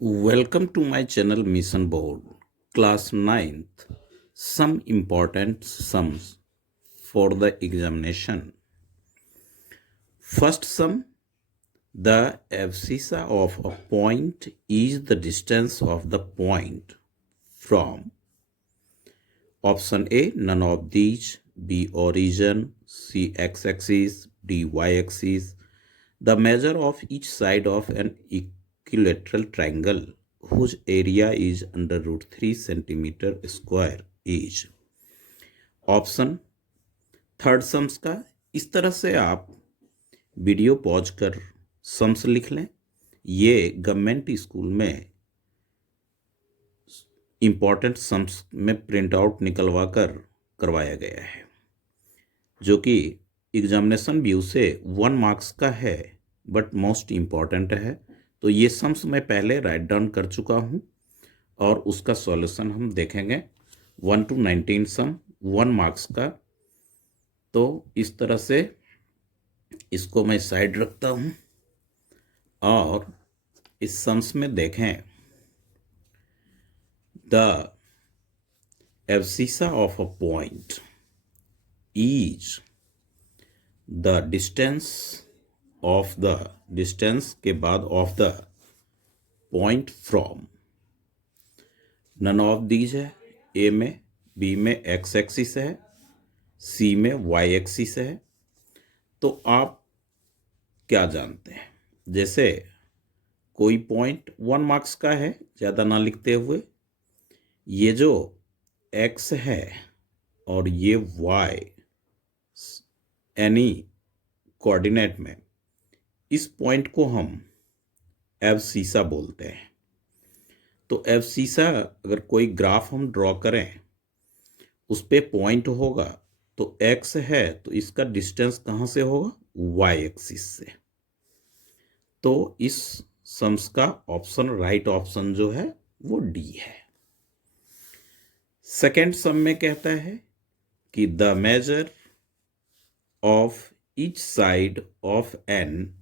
Welcome to my channel Mission Board, Class 9th. Some important sums for the examination. First sum, the abscissa of a point is the distance of the point from option A, none of these, B, origin, C, x-axis, D, y-axis. The measure of each side of an equilateral triangle whose area is under root 3 centimeter square is option third sums का। इस तरह से आप video pause कर sums लिख लें। ये government school में इम्पॉर्टेंट सम्स में प्रिंट आउट निकलवा कर करवाया गया है, जो कि एग्जामिनेशन व्यू से 1 मार्क्स का है बट मोस्ट इम्पॉर्टेंट है। तो ये सम्स मैं पहले राइट डाउन कर चुका हूँ और उसका सॉल्यूशन हम देखेंगे। 1 to 19 सम 1 मार्क्स का। तो इस तरह से इसको मैं साइड रखता हूँ और इस सम्स में देखें, the abscissa of a point is the distance के बाद of the point from none of these है। ए में, बी में एक्स एक्सिस है, सी में वाई एक्सिस है। तो आप क्या जानते हैं, जैसे कोई पॉइंट 1 मार्क्स का है, ज़्यादा ना लिखते हुए, ये जो एक्स है और ये वाई एनी कोऑर्डिनेट में, इस पॉइंट को हम एब्सीसा बोलते हैं। तो एब्सीसा अगर कोई ग्राफ हम ड्रॉ करें, उस पे पॉइंट होगा तो एक्स है तो इसका डिस्टेंस कहाँ से होगा, वाई एक्सिस से। तो इस सम्स का ऑप्शन राइट ऑप्शन जो है वो डी है। सेकेंड सम में कहता है कि the measure of each side of an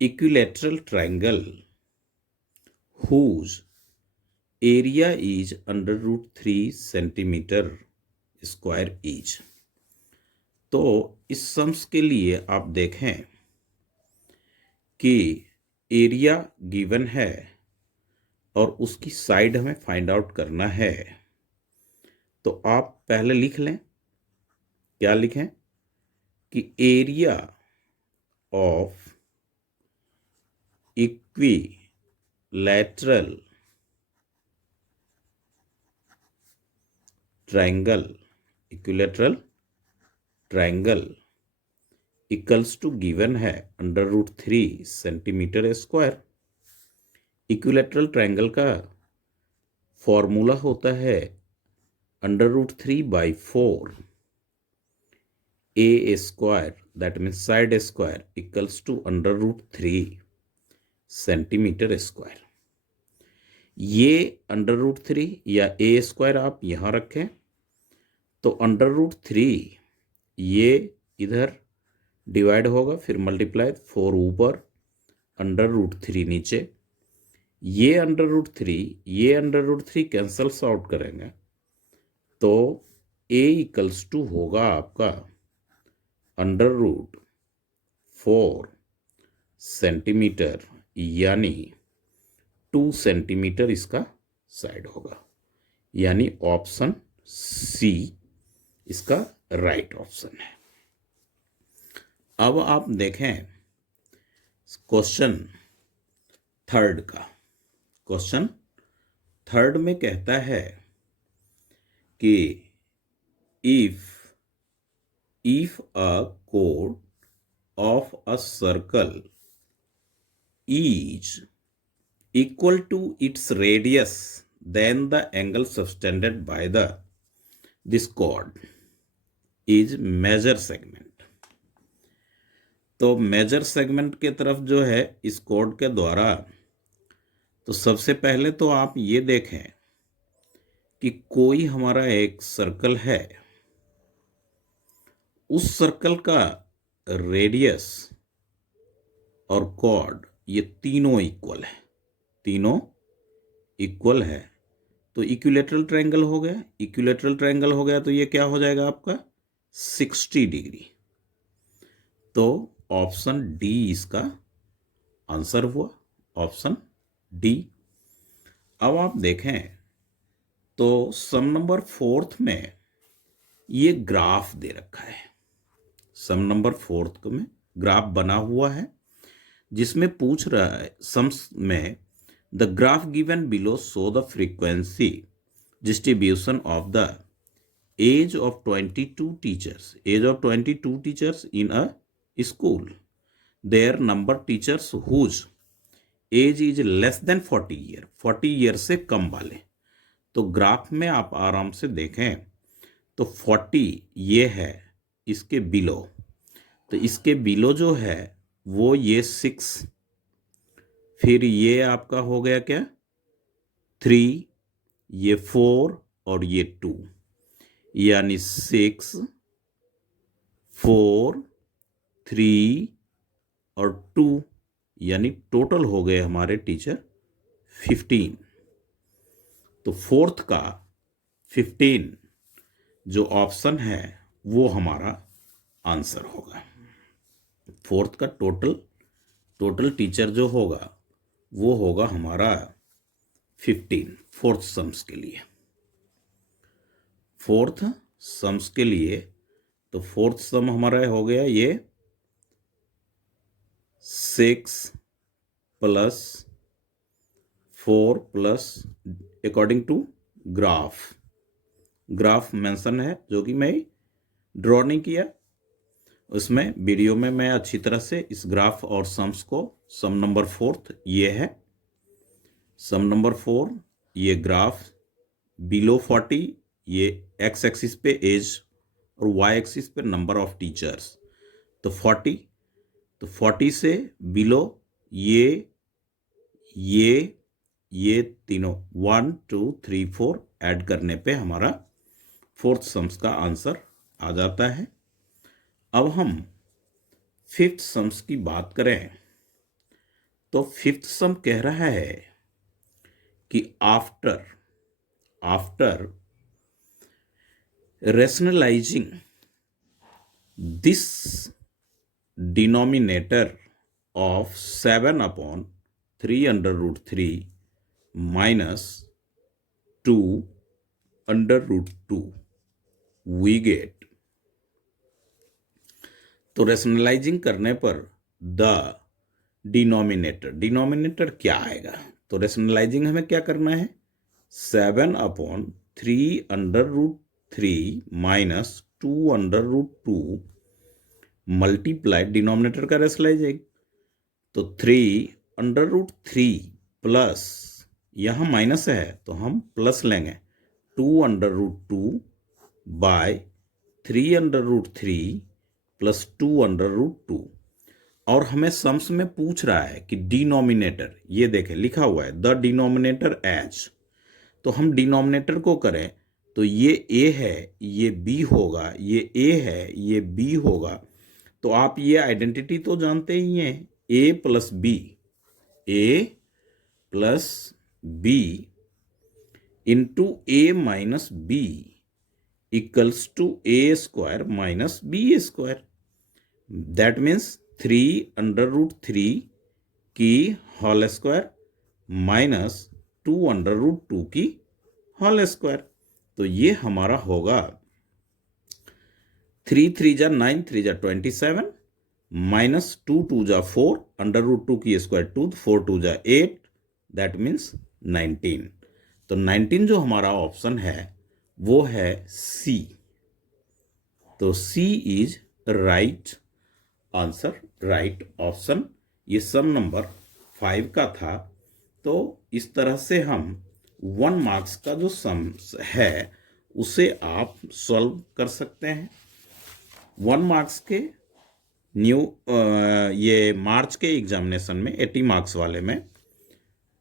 equilateral triangle whose area is under root 3 centimetre square is. तो इस सम्स के लिए आप देखें कि एरिया गिवन है और उसकी साइड हमें फाइंड आउट करना है। तो आप पहले लिख लें, क्या लिखें कि area of equilateral triangle equals to given है under root 3 centimetre square. Equilateral triangle का फॉर्मूला होता है under root 3/4 A square, that means side square, equals to under root 3 centimetre square. ये अंडर रूट 3 या ए स्क्वायर आप यहाँ रखें तो अंडर रूट 3 ये इधर डिवाइड होगा, फिर मल्टीप्लाई 4 ऊपर, अंडर रूट 3 नीचे। ये अंडर रूट 3 कैंसल्स आउट करेंगे तो ए इक्वल्स टू होगा आपका अंडर रूट 4 सेंटीमीटर, यानी 2 सेंटीमीटर इसका साइड होगा, यानी ऑप्शन सी इसका राइट ऑप्शन है। अब आप देखें क्वेश्चन थर्ड का। क्वेश्चन थर्ड में कहता है कि if a code of a circle is equal to its radius, then the angle subtended by this chord is measure segment। तो मेजर सेगमेंट के तरफ जो है इस कोड के द्वारा, तो सबसे पहले तो आप ये देखें कि कोई हमारा एक सर्कल है, उस सर्कल का रेडियस और कॉर्ड ये तीनों इक्वल है, तीनों इक्वल है, तो इक्विलेटरल ट्रायंगल हो गया। इक्विलेटरल ट्रायंगल हो गया तो ये क्या हो जाएगा आपका 60 डिग्री। तो ऑप्शन डी इसका आंसर हुआ, ऑप्शन डी। अब आप देखें तो सम नंबर 4 में ये ग्राफ दे रखा है। सम नंबर 4 में ग्राफ बना हुआ है जिसमें पूछ रहा है सम्स में the graph given below show the frequency distribution of the age of 22 teachers, age of 22 teachers in a school, their number teachers whose age is less than 40 year, 40 year से कम वाले। तो ग्राफ में आप आराम से देखें तो 40 ये है इसके बिलो, तो इसके बिलो जो है वो ये 6, फिर ये आपका हो गया क्या 3, ये 4 और ये 2, यानी 6, 4, 3 और 2, यानी टोटल हो गए हमारे टीचर 15। तो 4th का 15 जो ऑप्शन है वो हमारा आंसर होगा। 4th का टोटल टीचर जो होगा वो होगा हमारा 15 4th सम्स के लिए। 4th सम्स के लिए तो 4th सम हमारा हो गया ये 6 plus 4 plus according to graph mention है जो कि मैं ड्रॉ नहीं किया, उसमें वीडियो में मैं अच्छी तरह से इस ग्राफ और सम्स को, सम नंबर 4 ये है, सम नंबर 4 ये ग्राफ बिलो 40, ये एक्स एक्सिस पे एज और वाई एक्सिस पे नंबर ऑफ टीचर्स, तो 40, तो 40 से बिलो ये तीनों 1 2 3 4 ऐड करने पे हमारा 4th सम्स का आंसर आ जाता है। अब हम 5th सम्स की बात करें तो 5th सम कह रहा है कि after rationalizing this denominator of 7 upon 3 under root 3 minus 2 under root 2 we get, तो रेशनलाइजिंग करने पर द डिनोमिनेटर क्या आएगा, तो रेशनलाइजिंग हमें क्या करना है 7 upon 3 under root 3 minus 2 under root 2 multiply denominator का रेशनलाइजिंग, तो 3 अंडर रूट 3 प्लस यहाँ माइनस है तो हम प्लस लेंगे 2 under root 2 by 3 under root 3 plus 2 under root 2, और हमें सम्स में पूछ रहा है कि डिनोमिनेटर, ये देखें लिखा हुआ है द डिनोमिनेटर एज, तो हम डिनोमिनेटर को करें तो ये ए है ये बी होगा, ये ए है ये बी होगा, तो आप ये आइडेंटिटी तो जानते ही हैं A plus B into A minus B equals to A square minus B square, that means 3 under root 3 की whole square minus 2 under root 2 की होल स्क्वायर, तो ये हमारा होगा 3 3 जा 9 3 जा 27 माइनस 2 2 जा 4 अंडर रूट 2 की स्क्वायर 2 4 2 जा 8, दैट मीन्स 19, तो 19 जो हमारा ऑप्शन है वो है सी, तो C is right answer, right option. ये सम नंबर 5 का था। तो इस तरह से हम 1 मार्क्स का जो सम है उसे आप सॉल्व कर सकते हैं। 1 मार्क्स के ये मार्च के एग्जामिनेशन में 80 मार्क्स वाले में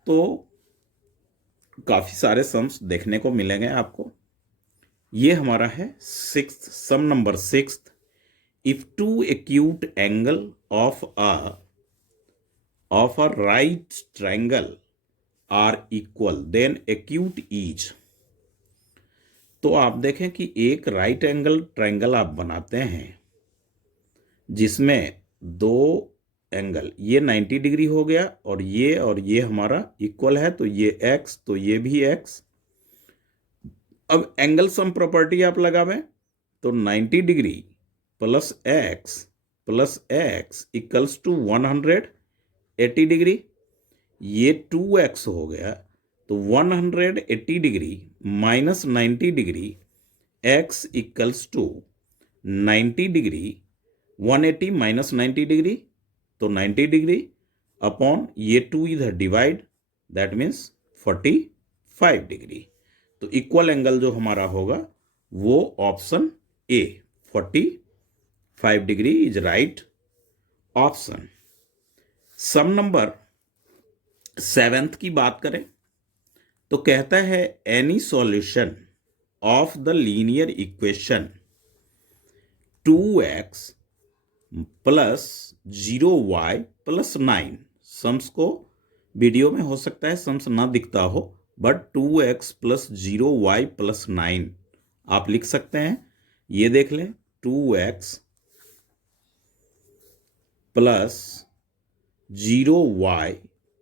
तो काफ़ी सारे सम्स देखने को मिलेंगे आपको। ये हमारा है 6th sum number 6th, if 2 acute angle of a of a right triangle are equal then acute is. तो आप देखें कि एक राइट एंगल ट्रायंगल आप बनाते हैं जिसमें दो एंगल, ये 90 डिग्री हो गया और ये हमारा इक्वल है, तो ये x तो ये भी x। अब एंगल सम प्रॉपर्टी आप लगावें तो 90 degree plus x equals to 180 degree. ये 2x हो गया, तो 180 degree minus 90 degree x equals to 90 degree, 180 minus 90 degree तो 90 डिग्री अपॉन ये 2 इधर डिवाइड, दैट मीन्स 45 डिग्री। तो इक्वल एंगल जो हमारा होगा वो option A 45 degree is right option. Sum number 7 की बात करें तो कहता है any solution of the linear equation 2x plus 0y plus 9। Sums को वीडियो में हो सकता है सम्स ना दिखता हो, but 2x plus 0y plus 9 आप लिख सकते हैं। ये देख लें 2x plus 0y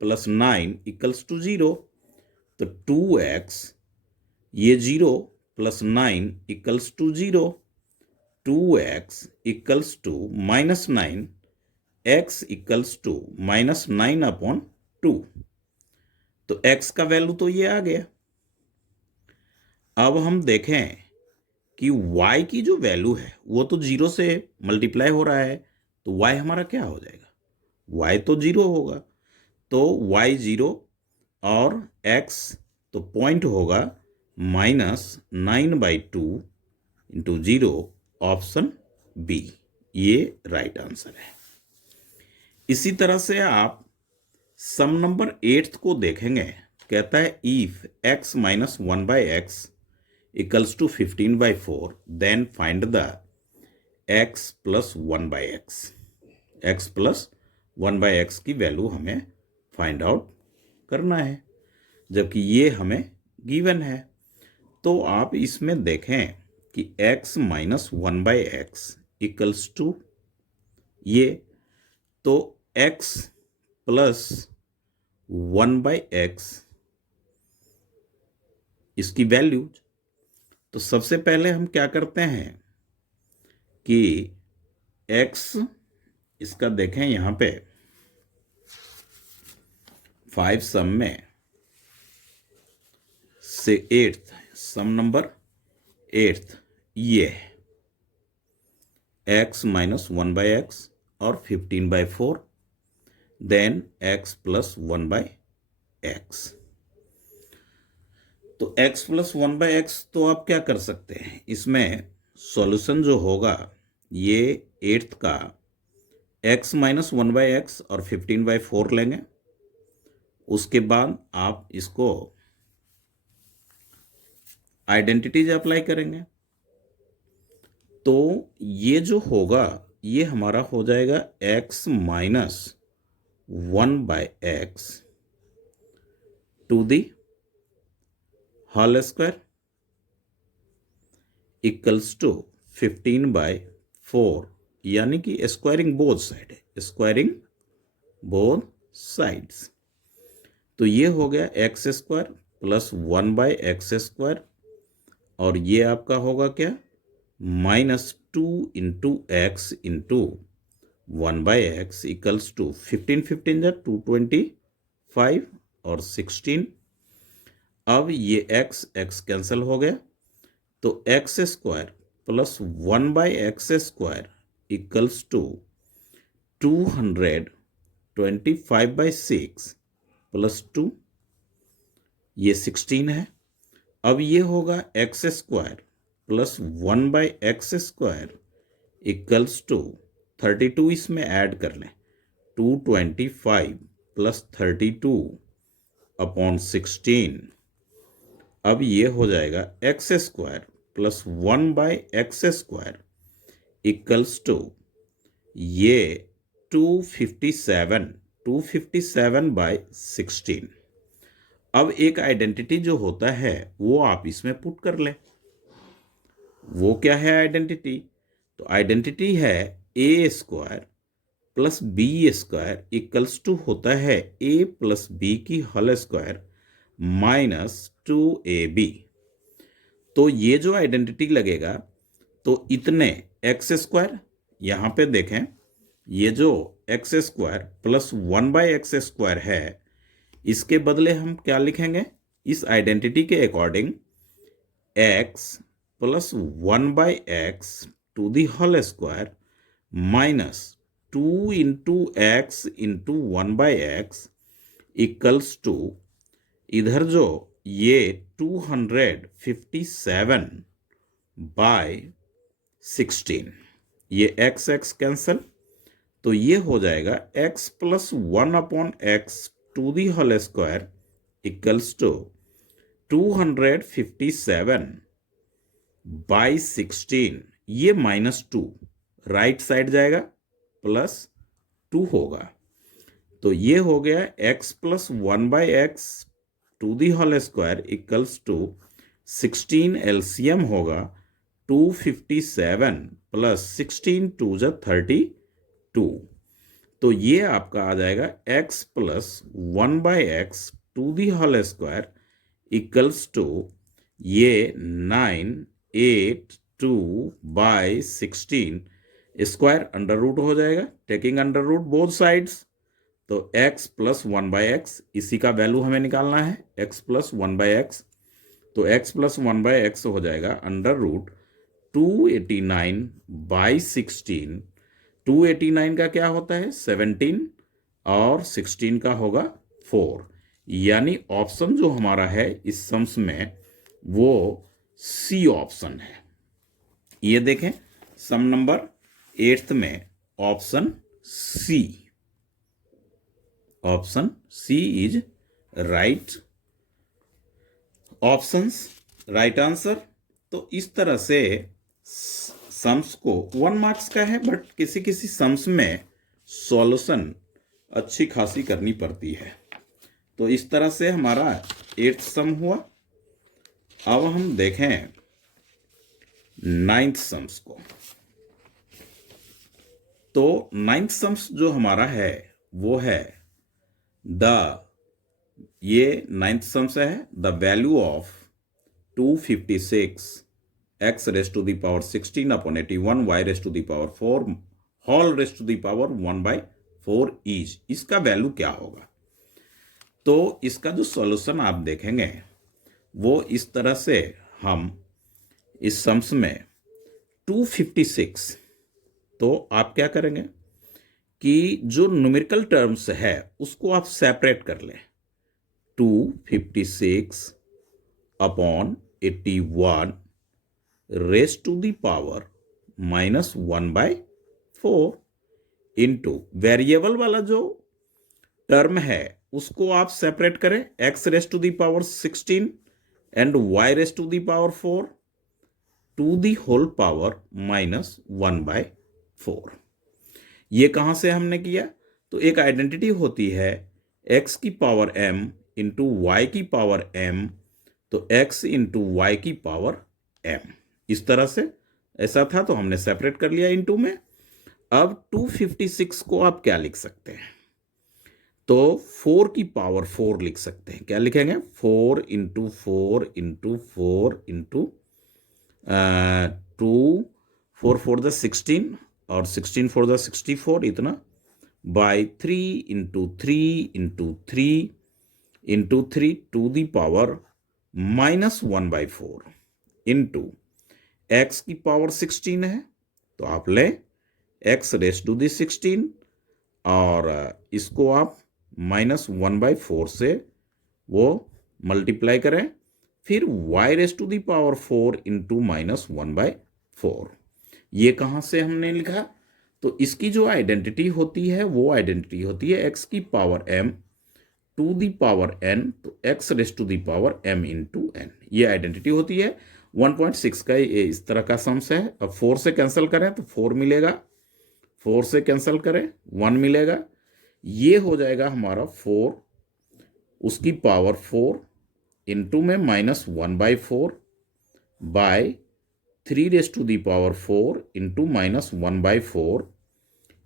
plus 9 equals to 0। तो 2x ये 0 plus 9 equals to 0, 2x equals to minus 9, x equals to minus 9 upon 2। तो x का वैल्यू तो ये आ गया। अब हम देखें कि y की जो वैल्यू है वो तो 0 से मल्टीप्लाई हो रहा है, तो y हमारा क्या हो जाएगा, y तो 0 होगा, तो y 0 और x तो पॉइंट होगा -9/2 इंटू 0, ऑप्शन बी ये राइट आंसर है। इसी तरह से आप सम नंबर 8 को देखेंगे, कहता है if x minus 1/x equals to 15/4 then find the x plus 1/x। x plus 1/x की वैल्यू हमें फाइंड आउट करना है, जबकि ये हमें गिवन है। तो आप इसमें देखें कि x minus 1/x equals to ये, तो x प्लस 1/x इसकी वैल्यू। तो सबसे पहले हम क्या करते हैं कि x इसका देखें यहां पे 5 सम में से 8th सम नंबर 8th ये x माइनस 1/x और 15/4 देन x प्लस 1/x। तो x प्लस 1/x तो आप क्या कर सकते हैं, इसमें सॉल्यूशन जो होगा ये 8th का x माइनस 1/x और 15/4 लेंगे। उसके बाद आप इसको आइडेंटिटीज अप्लाई करेंगे, तो ये जो होगा ये हमारा हो जाएगा x minus 1/x to the whole square equals to 15/4, यानी कि स्क्वायरिंग बोथ साइड है, स्क्वायरिंग बोथ साइड्स। तो ये हो गया x square plus 1/x square, और ये आपका होगा क्या -2 into x into 1/x equals to 15 जा 225 और 16। अब ये x कैंसिल हो गया, तो x square plus 1/x square equals to 225/6 प्लस 2, ये 16 है। अब ये होगा x square plus 1/x square equals to 32, इसमें ऐड कर लें 225 प्लस 32 अपॉन 16। अब ये हो जाएगा x square plus 1/x square equals to ये 257 257/16। अब एक आइडेंटिटी जो होता है वो आप इसमें पुट कर लें। वो क्या है आइडेंटिटी? तो आइडेंटिटी है A square plus B square equals to होता है ए प्लस बी की होल स्क्वायर माइनस 2ab। तो ये जो आइडेंटिटी लगेगा तो इतने एक्स स्क्वायर, यहां पे देखें, ये जो एक्स स्क्वायर प्लस 1/x² है, इसके बदले हम क्या लिखेंगे इस आइडेंटिटी के according? x plus 1/x to the whole square minus 2 into x into 1/x equals to, इधर जो ये 257/16, ये x x कैंसल, तो ये हो जाएगा x plus 1/x to the whole square equals to 257/16, ये -2 राइट साइड जाएगा, +2 होगा। तो ये हो गया x plus 1/x to the whole square equals to 16, LCM होगा 257 प्लस 16 2 जा 32। तो ये आपका आ जाएगा x plus 1/x to the whole square equals to ये 982/16 स्क्वायर अंडर रूट हो जाएगा, taking under root both sides. तो x प्लस 1/x, इसी का वैल्यू हमें निकालना है, x प्लस 1/x। तो x प्लस 1/x हो जाएगा अंडर रूट 289/16। 289 का क्या होता है 17 और 16 का होगा 4, यानी ऑप्शन जो हमारा है इस सम्स में वो सी ऑप्शन है। ये देखें सम नंबर 8th में option C, option C is right options, right answer. तो इस तरह से सम्स को 1 मार्क्स का है, बट किसी किसी सम्स में सॉल्यूशन अच्छी खासी करनी पड़ती है। तो इस तरह से हमारा 8th सम हुआ। अब हम देखें 9th सम्स को। तो 9th सम्स जो हमारा है वो है ये 9th सम्स है the value of 256 x raised to the power 16 upon 81 y raised to the power 4 whole raised to the power 1/4 is, इसका वैल्यू क्या होगा? तो इसका जो सॉल्यूशन आप देखेंगे वो इस तरह से, हम इस सम्स में 256, तो आप क्या करेंगे कि जो न्यूमेरिकल टर्म्स है उसको आप सेपरेट कर लें। 256 upon 81 raised to the power -1/4 into variable वाला जो टर्म है उसको आप सेपरेट करें, x raised to the power 16 and y raised to the power 4 to the whole power -1/4। ये कहां से हमने किया? तो एक आइडेंटिटी होती है x की पावर m इंटू वाई की पावर m, तो x इंटू वाई की पावर m, इस तरह से ऐसा था तो हमने सेपरेट कर लिया इंटू में। अब 256 को आप क्या लिख सकते हैं? तो 4 की पावर 4 लिख सकते हैं। क्या लिखेंगे? 4 इंटू 4 इंटू 4 इंटू 2, 4 4 द 16 और 16 4 द 64, इतना by 3 into 3 into 3 into 3 to the power -1/4 into x की पावर 16 है तो आप लें x रेस्ट टू दी 16 और इसको आप -1/4 से वो मल्टीप्लाई करें, फिर y raised to the power 4 into -1/4। ये कहाँ से हमने लिखा? तो इसकी जो आइडेंटिटी होती है वो आइडेंटिटी होती है x की power m to the power n, तो x raised to the power m into n, ये आइडेंटिटी होती है। 1.6 का ये इस तरह का सम्स है। अब 4 से कैंसिल करें तो 4 मिलेगा, 4 से कैंसिल करें 1 मिलेगा, ये हो जाएगा हमारा 4 उसकी पावर 4 इंटू में -1/4 बाय 3 इंटू -1/4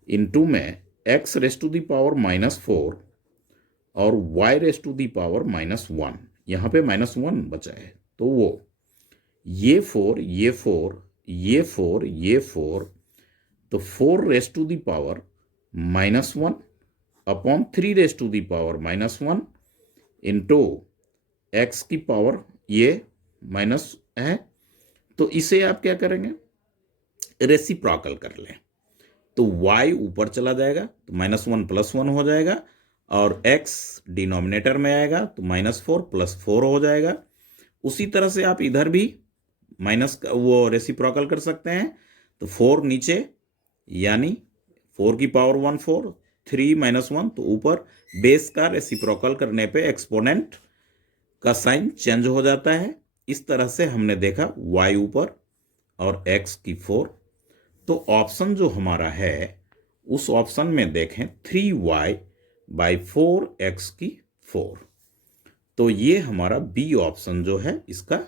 इंटू में x⁻⁻4 और y⁻⁻1 यहाँ पे -1 बचा है, तो वो ये 4 ये 4 ये 4 ये 4, तो 4⁻⁻1 अपॉन 3⁻⁻1 इंटू x की पावर ये माइनस है, तो इसे आप क्या करेंगे, रेसिप्रोकल कर लें, तो y ऊपर चला जाएगा तो -1 + 1 हो जाएगा और x डिनोमिनेटर में आएगा तो -4 + 4 हो जाएगा। उसी तरह से आप इधर भी माइनस वो रेसिप्रोकल कर सकते हैं, तो 4 नीचे यानी 4 की पावर 1 4, 3 -1, तो ऊपर बेस का रेसिप्रोकल करने पे एक्सपोनेंट का साइन चेंज हो जाता है। इस तरह से हमने देखा y ऊपर और x की 4। तो ऑप्शन जो हमारा है उस ऑप्शन में देखें 3y/4x की 4, तो ये हमारा बी ऑप्शन जो है इसका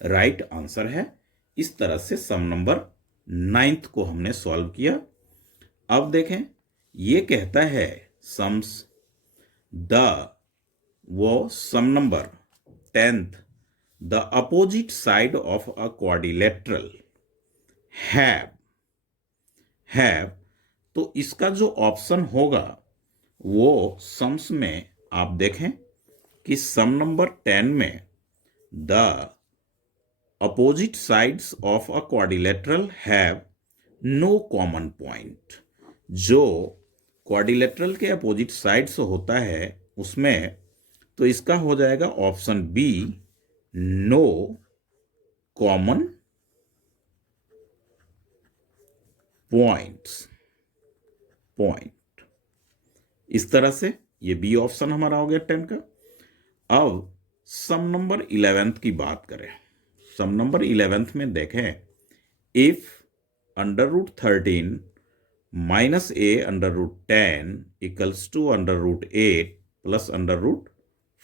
राइट आंसर है। इस तरह से सम नंबर 9th को हमने सॉल्व किया। अब देखें ये कहता है sums sum number 10th, the opposite side of a quadrilateral have, तो इसका जो ऑप्शन होगा वो सम्स में आप देखें कि सम नंबर 10 में the opposite sides of a quadrilateral have no common point. जो क्वाड्रिलेटरल के अपोजिट साइड्स होता है उसमें, तो इसका हो जाएगा option B, no common point. इस तरह से ये बी ऑप्शन हमारा हो गया 10 का। अब सम नंबर 11th की बात करें। सम नंबर 11th में देखें, इफ √13 - a/10 इक्वल्स टू √8 +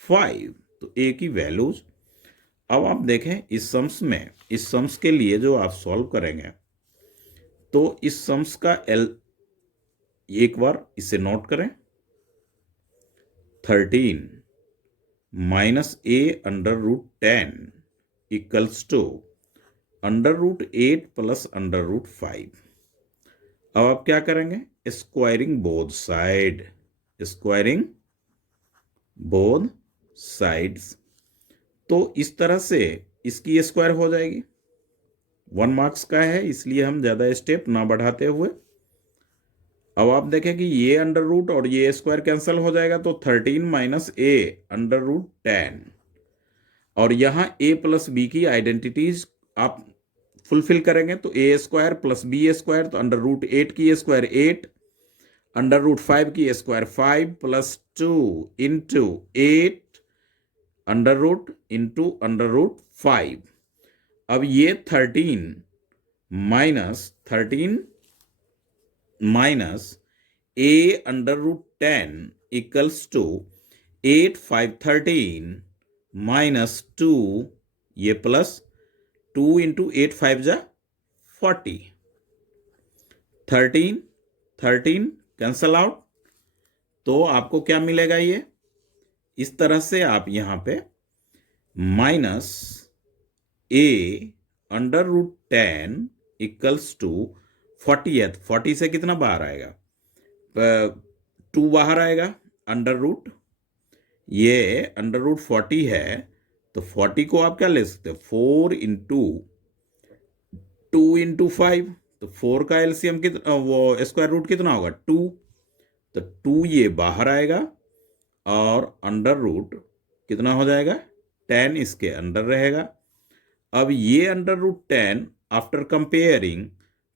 √5, तो a की वैल्यूज। अब आप देखें इस सम्स के लिए जो आप सॉल्व करेंगे, तो इस सम्स का एल एक बार इसे नोट करें, 13 - a/10 इक्वल्स टू √8 + √5। अब आप क्या करेंगे, स्क्वायरिंग बोथ साइड्स, तो इस तरह से इसकी स्क्वायर हो जाएगी। 1 मार्क्स का है इसलिए हम ज्यादा स्टेप ना बढ़ाते हुए, अब आप देखें कि ये अंडर रूट और ये स्क्वायर कैंसिल हो जाएगा, तो 13 - a/10, और यहां a + b की आइडेंटिटीज आप फुलफिल करेंगे, तो a² + b², तो √8 की स्क्वायर 8, √5 की स्क्वायर 5 + 2 इंटू 8 √ इंटू √5। अब ये 13 a/10 इक्वल्स टू 8 5 13 -2, ये प्लस 2 इंटू 8 5 जा 40, 13 कैंसल आउट, तो आपको क्या मिलेगा, ये इस तरह से आप यहां पे -a/√10 इक्वल्स टू 40 से कितना बाहर आएगा, 2 बाहर आएगा, √ ये √40 है, तो 40 को आप क्या ले सकते हो, 4 इंटू 2 इंटू 5, तो 4 का एलसीएम कितना, वो स्क्वायर रूट कितना होगा, 2, तो 2 ये बाहर आएगा और √ कितना हो जाएगा, 10 इसके अंदर रहेगा। अब ये √10 आफ्टर कंपेयरिंग,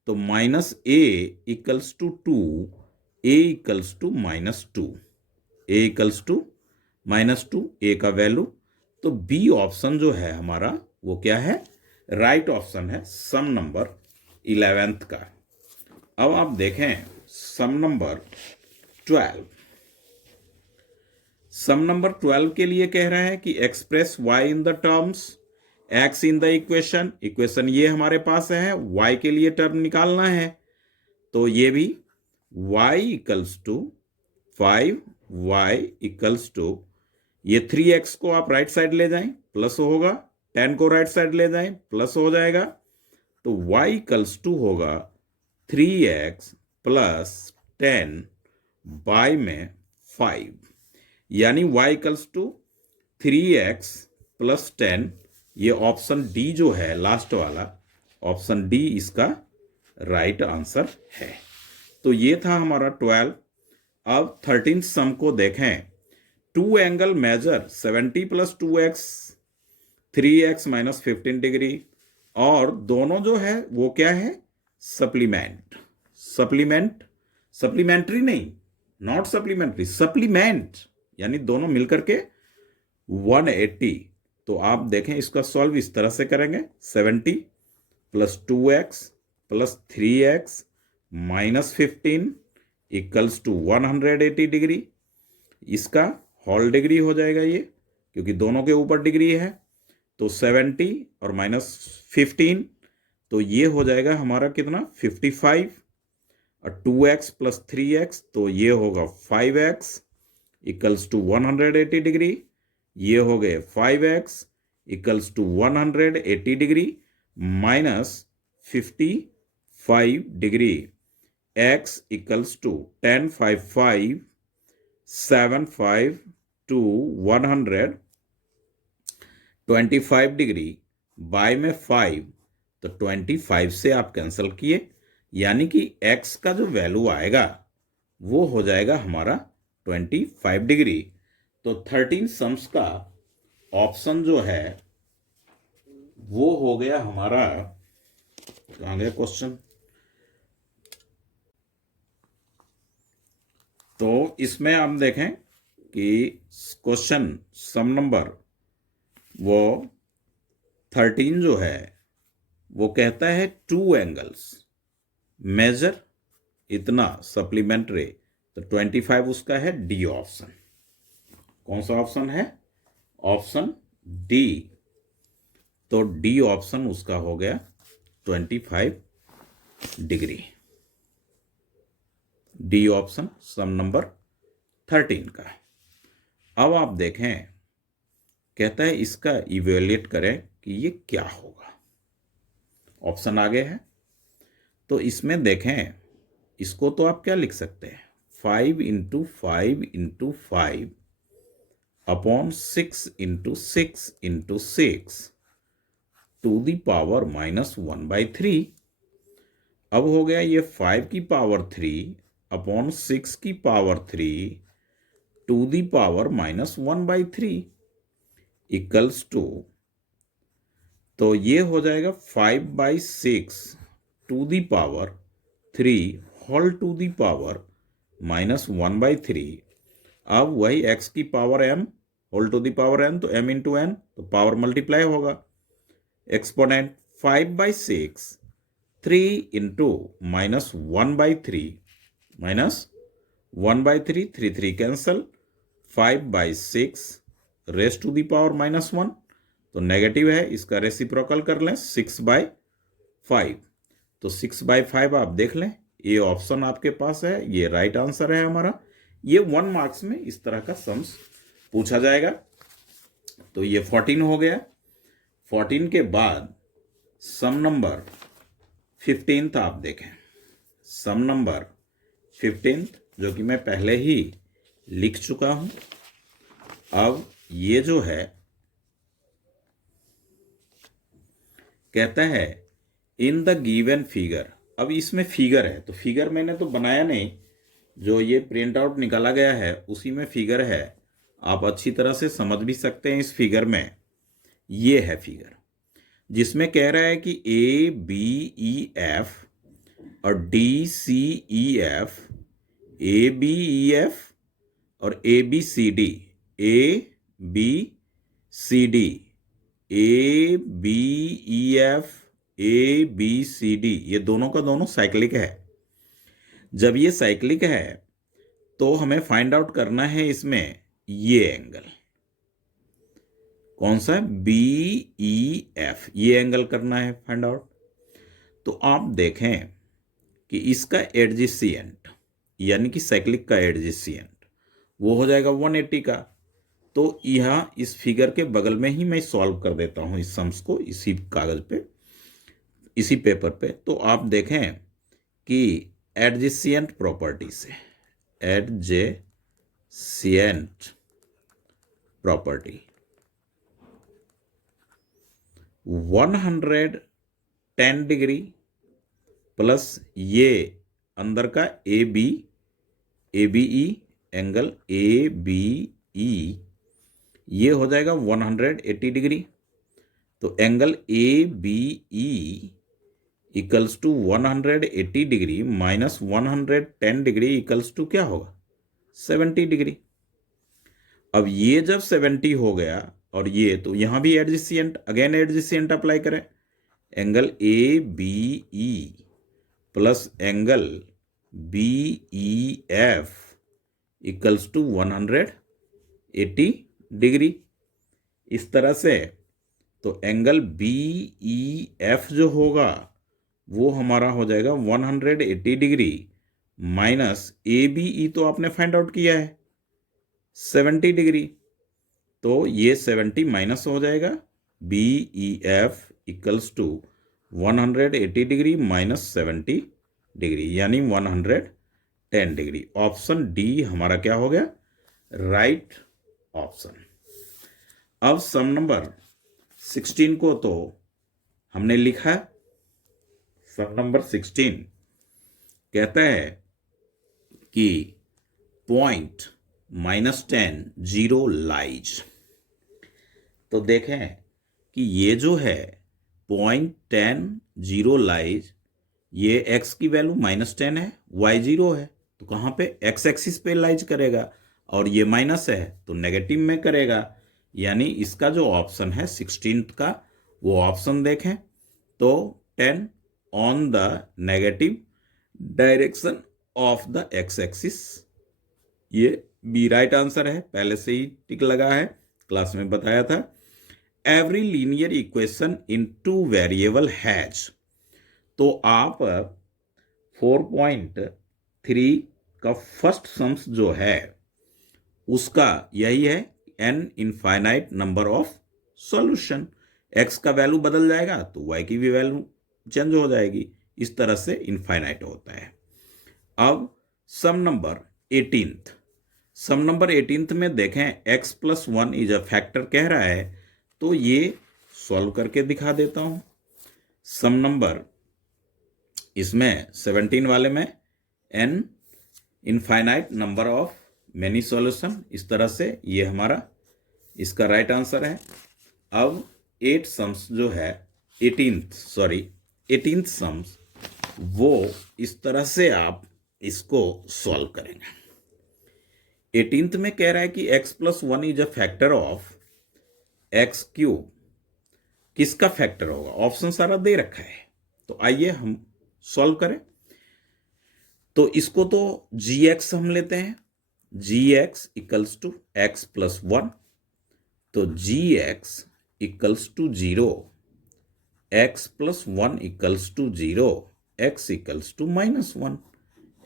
तो -a equals to 2, a equals to -2, a equals to -2, a का वैल्यू, तो बी ऑप्शन जो है हमारा वो क्या है, राइट ऑप्शन है सम नंबर 11th का। अब आप देखें सम नंबर 12, सम नंबर 12 के लिए कह रहा है कि express y in the terms x in the equation. Equation ये हमारे पास है, y के लिए टर्म निकालना है, तो ये भी y equals to 5y equals to, ये 3x को आप राइट साइड ले जाएं प्लस होगा, 10 को राइट साइड ले जाएं प्लस हो जाएगा, तो y इक्वल्स टू होगा 3x प्लस 10 बाय में 5, यानी y equals to 3x plus 10। ये ऑप्शन डी जो है लास्ट वाला, ऑप्शन डी इसका राइट आंसर है। तो ये था हमारा 12। अब 13 सम को देखें। Two angle measure 70 plus 2x 3x minus 15 degree, और दोनों जो है वो क्या है, सप्लीमेंट्री नहीं, नॉट सप्लीमेंट्री, सप्लीमेंट, यानी दोनों मिलकर के 180। तो आप देखें इसका सॉल्व इस तरह से करेंगे, 70 plus 2x plus 3x minus 15 equals to 180 degree. इसका होल डिग्री हो जाएगा ये, क्योंकि दोनों के ऊपर डिग्री है, तो 70 और माइनस 15, तो ये हो जाएगा हमारा कितना 55, और 2x प्लस 3x, तो ये होगा 5x इक्वल्स टू 180 डिग्री। ये हो गए 5x equals to 180 degree minus 55 degree, x equals to 10 5 5 7 5 to 125 degree by में 5, तो 25 से आप कैंसिल किए, यानी कि x का जो वैल्यू आएगा वो हो जाएगा हमारा 25 डिग्री। तो 13 सम्स का ऑप्शन जो है वो हो गया हमारा, कहाँ गया क्वेश्चन, तो इसमें आप देखें कि क्वेश्चन सम नंबर वो 13 जो है वो कहता है टू एंगल्स मेजर इतना सप्लीमेंट्री, तो 25 उसका है डी ऑप्शन। कौन सा ऑप्शन है, ऑप्शन डी। तो डी ऑप्शन उसका हो गया 25 degree, D option sum number 13 का। अब आप देखें, कहता है इसका इवेल्युएट करें कि ये क्या होगा। ऑप्शन आगे है, तो इसमें देखें, इसको तो आप क्या लिख सकते हैं, 5 into 5 into 5 upon 6 into 6 into 6 to the power minus 1/3। अब हो गया ये 5 की पावर 3 अपॉन 6 की power 3 to the power minus 1/3 equals to, तो ये हो जाएगा 5/6 to the power 3 whole to the power minus 1/3। अब वही x की power m whole to the power n, तो m इंटू n, तो पावर मल्टीप्लाई होगा, exponent 5/6 3 into minus 1/3 minus 1/3, 3 3 cancel, 5/6 raised to the power minus 1, तो negative है, इसका reciprocal कर लें 6/5, तो 6/5 आप देख लें, ये ऑप्शन आपके पास है, ये राइट आंसर है हमारा। ये 1 मार्क्स में इस तरह का सम्स पूछा जाएगा। तो ये 14 हो गया। 14 के बाद सम नंबर 15 आप देखें, सम नंबर 15 जो कि मैं पहले ही लिख चुका हूं। अब ये जो है कहता है इन द गिवन फिगर, अब इसमें फिगर है, तो फिगर मैंने तो बनाया नहीं, जो ये प्रिंट आउट निकाला गया है उसी में फिगर है, आप अच्छी तरह से समझ भी सकते हैं। इस फिगर में ये है फिगर, जिसमें कह रहा है कि ABEF और DCEF, ABEF और ABCD, ABCD, ABEF, ABCD, ये दोनों का दोनों साइक्लिक है। जब ये साइक्लिक है तो हमें फाइंड आउट करना है इसमें ये एंगल कौन सा है, BEF, ये एंगल करना है फाइंड आउट। तो आप देखें कि इसका एडजेसेंट यानी कि साइक्लिक का एडजेसेंट वो हो जाएगा 180 का। तो यहाँ इस फिगर के बगल में ही मैं सॉल्व कर देता हूँ इस सम्स को इसी कागज पे, इसी पेपर पे। तो आप देखें कि एडजेसेंट प्रॉपर्टी से, एडजेसेंट प्रॉपर्टी 110 डिग्री प्लस ये अंदर का ABE एंगल ABE ये हो जाएगा 180 डिग्री। तो angle ABE equals to 180 degree minus 110 degree equals to क्या होगा, 70 डिग्री। अब ये जब 70 हो गया और ये, तो यहां भी एडजेसेंट, अगेन एडजेसेंट अप्लाई करें, angle ABE plus angle BEF equals to 180 degree. इस तरह से तो एंगल BEF जो होगा वो हमारा हो जाएगा 180 डिग्री माइनस ABE तो आपने फाइंड आउट किया है 70 डिग्री। तो ये 70 माइनस हो जाएगा, BEF equals to 180 degree minus 70 degree यानी 110 डिग्री। ऑप्शन डी हमारा क्या हो गया, राइट ऑप्शन। अब सम नंबर 16 को तो हमने लिखा है। सम नंबर 16 कहता है कि पॉइंट -10 जीरो लाइज। तो देखें कि ये जो है .10 जीरो लाइज, ये x की वैल्यू -10 है, y 0 है, तो कहाँ पे x एक्सिस पे लाइज करेगा, और ये माइनस है तो नेगेटिव में करेगा। यानी इसका जो ऑप्शन है 16th का, वो ऑप्शन देखें तो 10 on the negative direction of the x axis, ये बी राइट आंसर है, पहले से ही टिक लगा है, क्लास में बताया था। Every linear equation in two variable has, तो आप 4.3 का फर्स्ट सम्स जो है उसका यही है, an infinite number of solution. X का वैल्यू बदल जाएगा तो वाई की भी वैल्यू चेंज हो जाएगी, इस तरह से इनफाइनाइट होता है। अब सम नंबर 18th, सम नंबर 18th में देखें x + 1 इज अ फैक्टर कह रहा है, तो ये सॉल्व करके दिखा देता हूं। सम नंबर इसमें 17 वाले में n infinite number of many solution, इस तरह से ये हमारा इसका राइट आंसर है। अब 8 सम्स जो है 18th सम्स, वो इस तरह से आप इसको सॉल्व करेंगे। 18th में कह रहा है कि x + 1 is a factor of x³, किसका फैक्टर होगा, ऑप्शन सारा दे रखा है, तो आइए हम सॉल्व करें। तो इसको तो gx हम लेते हैं, gx इक्वल्स टू x + 1, तो gx equals to 0, x + 1 equals to 0, x equals to -1।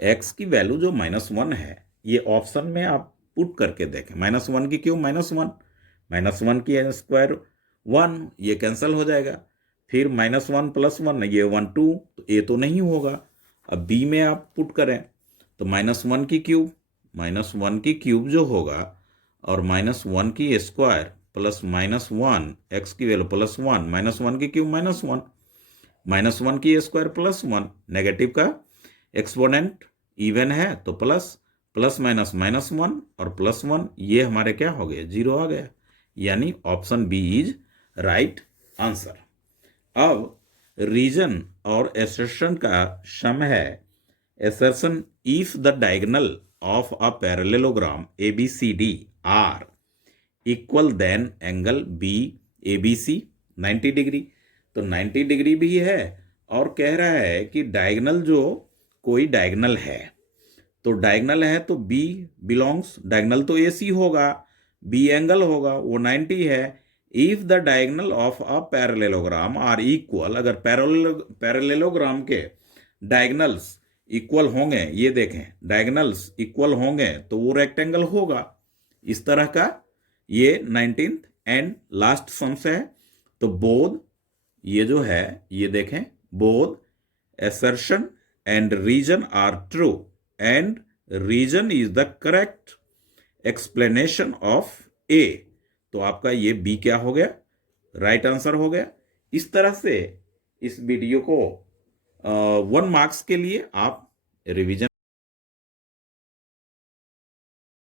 x की वैल्यू जो -1 है, ये ऑप्शन में आप पुट करके देखें, -1 की क्यों, -1, -1 की स्क्वायर 1, ये कैंसिल हो जाएगा, फिर -1 + 1 ये 1 2, तो ये तो नहीं होगा। अब b में आप पुट करें तो -1 की क्यूब, -1 की क्यूब जो होगा, और -1 की स्क्वायर प्लस -1, x की वैल्यू +1, -1 की क्यूब -1, -1 की स्क्वायर +1, नेगेटिव का एक्सपोनेंट इवन है तो प्लस -1 और +1, ये हमारे क्या हो गए, 0 आ गया, यानी option B is right answer. अब रीजन और एसर्शन का सम है, assertion if the diagonal of a parallelogram ABCD are equal then angle BABC 90 degree, तो 90 डिग्री भी है, और कह रहा है कि डायगोनल जो कोई डायगोनल है, तो डायगोनल है तो B बिलोंग्स, डायगोनल तो AC होगा, बी एंगल होगा वो 90 है। If the diagonal of a parallelogram are equal, अगर पैरेललोग्राम के डायगोनल्स इक्वल होंगे, ये देखें डायगोनल्स इक्वल होंगे तो वो रेक्टेंगल होगा। इस तरह का ये 19th एंड लास्ट सम से है। तो बोथ, ये जो है ये देखें, both assertion and reason are true and reason is the correct explanation of A। तो आपका ये B क्या हो गया, राइट आंसर हो गया। इस तरह से इस वीडियो को 1 मार्क्स के लिए आप रिवीजन